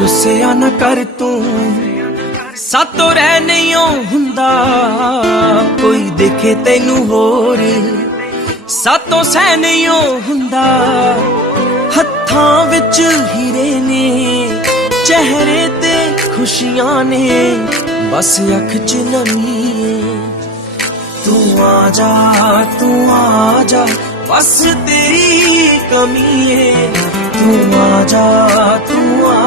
रुसिया न कर तू सातों रह नहीं हुंदा, कोई देखे तेनू होर सातों सह नहीं हुंदा। हत्थां विच हीरे ने चेहरे ते खुशियां ने, बस अख च नमी है। तू आ जा बस तेरी कमी है। तू आ जा